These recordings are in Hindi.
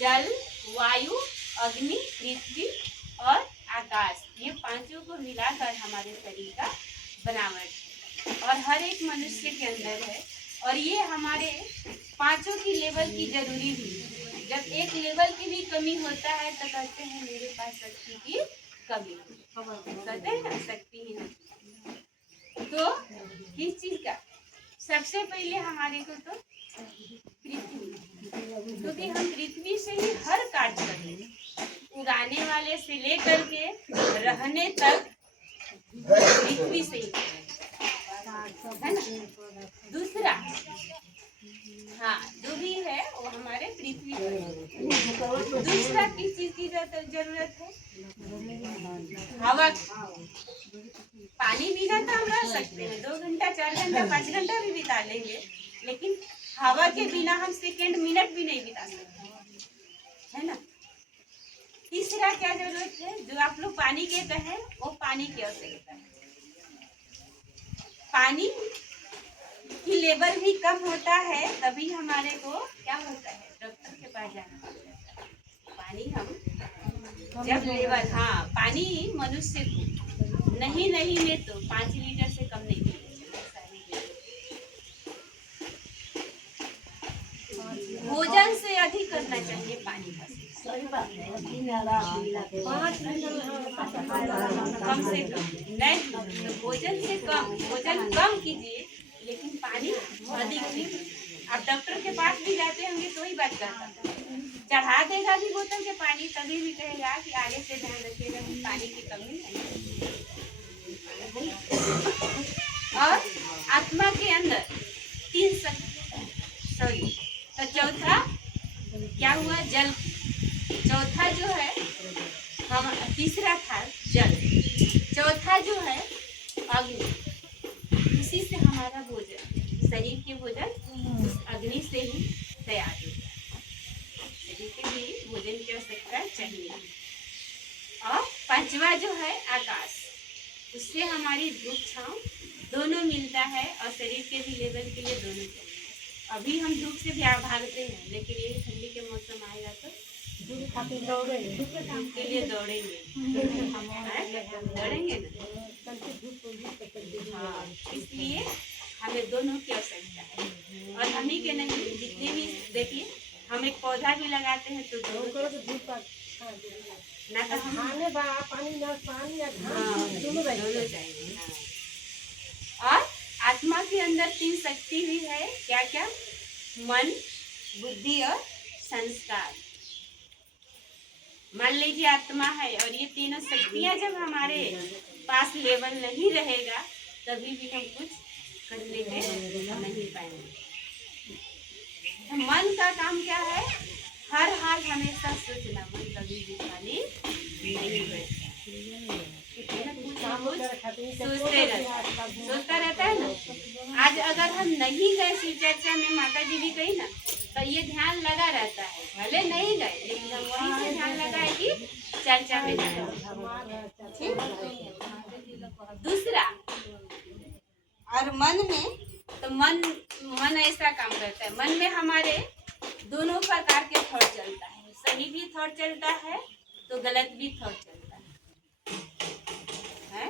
जल, वायु, अग्नि, पृथ्वी और आकाश, ये पांचों को मिलाकर हमारे शरीर का बनावट है और हर एक मनुष्य के अंदर है। और ये हमारे पांचों की लेवल की जरूरी भी है। जब एक लेवल की भी कमी होता है तो कहते हैं मेरे पास शक्ति की कमी है, कहते हैं ना शक्तिहीन। तो किस चीज का? सबसे पहले हमारे को तो पृथ्वी, क्योंकि हम पृथ्वी से ही हर कार्य करते हैं, उगाने वाले से लेकर के रहने तक पृथ्वी से ही है ना। दूसरा, हाँ, जो भी है वो हमारे पृथ्वी पर। दूसरा किस चीज की जरूरत है? हवा। पानी बिना तो हम रह सकते हैं, 2 घंटा 4 घंटा 5 घंटा भी बिता लेंगे, लेकिन हवा के बिना हम सेकंड मिनट भी नहीं बिता सकते, है ना। तीसरा क्या जरूरत है? जो आप लोग पानी कहते हैं वो पानी की आवश्यकता है। पानी की लेवल भी कम होता है तभी हमारे को क्या होता है, डॉक्टर के पास जाना पड़ता है। पानी हम जब लेवल, हाँ, पानी मनुष्य को नहीं में तो 5 लीटर से कम नहीं पीना चाहिए। भोजन से अधिक करना चाहिए पानी का, कम से कम नहीं, तो भोजन से कम, भोजन कम कीजिए लेकिन पानी अधिक पीजिए। आप डॉक्टर के पास भी जाते होंगे तो ही बात करता, चढ़ा देगा भी बोतल के पानी तभी भी कहेगा कि आगे से ध्यान रखिएगा कि पानी की कमी नहीं। और आत्मा के अंदर 3 सॉरी, तो चौथा क्या हुआ? जल। चौथा जो है हम, तीसरा था जल, चौथा जो है अग्नि। इसी से हमारा भोजन, शरीर के भोजन उस अग्नि से ही तैयार होता है। शरीर के भी भोजन की आवश्यकता चाहिए। और पांचवा जो है आकाश, उससे हमारी धूप छांव दोनों मिलता है और शरीर के भी लेवल के लिए दोनों चाहिए। अभी हम धूप से भी भागते हैं, लेकिन ये ठंडी के मौसम आएगा तो धूप के लिए दौड़ेंगे, दौड़ेंगे ना। हाँ, इसलिए हमें दोनों की आवश्यकता है। और हम ही के नहीं, जितने भी देखिए, हम एक पौधा भी लगाते हैं तो ना तो हम दोनों चाहिए। और आत्मा के अंदर 3 शक्ति भी है, क्या क्या? मन, बुद्धि और संस्कार। मान लीजिए आत्मा है और ये तीनों शक्तियां जब हमारे पास लेवल नहीं रहेगा तभी भी हम कुछ करने के नहीं पाएंगे। तो मन का काम क्या है? हर हाल हमेशा सोचना, मन कभी भी खाली नहीं बैठता, सोचता रहता है ना। आज अगर हम नहीं गए शिव चर्चा में, माता जी भी गई ना, तो ये ध्यान लगा रहता है, भले नहीं गए लेकिन हम वहीं से ध्यान लगाए कि चर्चा में जाए। दूसरा, और मन में तो मन ऐसा काम करता है, मन में हमारे दोनों प्रकार के थॉट चलता है, सही भी थॉट चलता है तो गलत भी थॉट चलता है।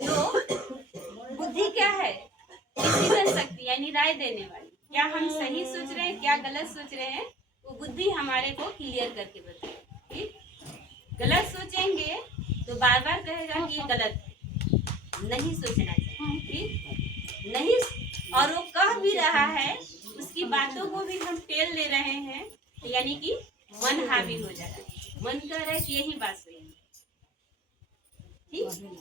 तो बुद्धि क्या है? डिसीजन शक्ति, यानी राय देने वाली। क्या हम सही सोच रहे हैं, क्या गलत सोच रहे हैं, वो बुद्धि हमारे को क्लियर करके बताएगी। ठीक, गलत सोचेंगे तो बार बार कहेगा कि ये गलत है, नहीं सोचना चाहिए। ठीक, नहीं, और वो कह भी रहा है, उसकी बातों को भी हम टेल ले रहे हैं, यानी कि मन हावी हो जा रहा है, मन कह रहा है कि यही बात सही है। ठीक,